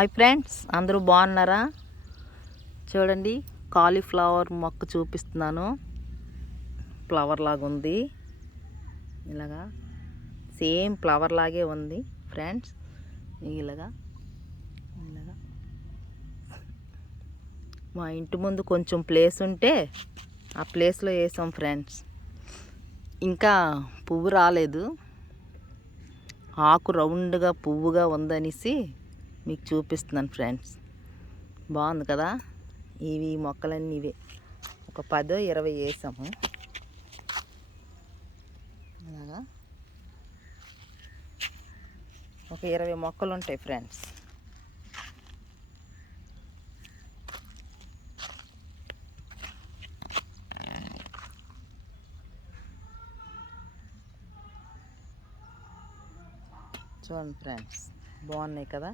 Hi friends, అందరూ బాగున్నారా? చూడండి, కాలీఫ్లవర్ మొక్క చూపిస్తున్నాను. ఫ్లవర్ లాగా ఉంది, ఇలాగా సేమ్ ఫ్లవర్ లాగే ఉంది ఫ్రెండ్స్. ఇలాగా ఇలాగా మా ఇంటి ముందు కొంచెం ప్లేస్ ఉంటే ఆ ప్లేస్లో వేసాం ఫ్రెండ్స్. ఇంకా పువ్వు రాలేదు, ఆకు రౌండ్గా పువ్వుగా ఉందనేసి మీకు చూపిస్తున్నాను ఫ్రెండ్స్. బాగుంది కదా? ఇవి మొక్కలన్నీ ఇవే, ఒక 10-20 వేసాము. అలాగా ఒక 20 మొక్కలు ఉంటాయి ఫ్రెండ్స్. చూడండి ఫ్రెండ్స్, బాగున్నాయి కదా?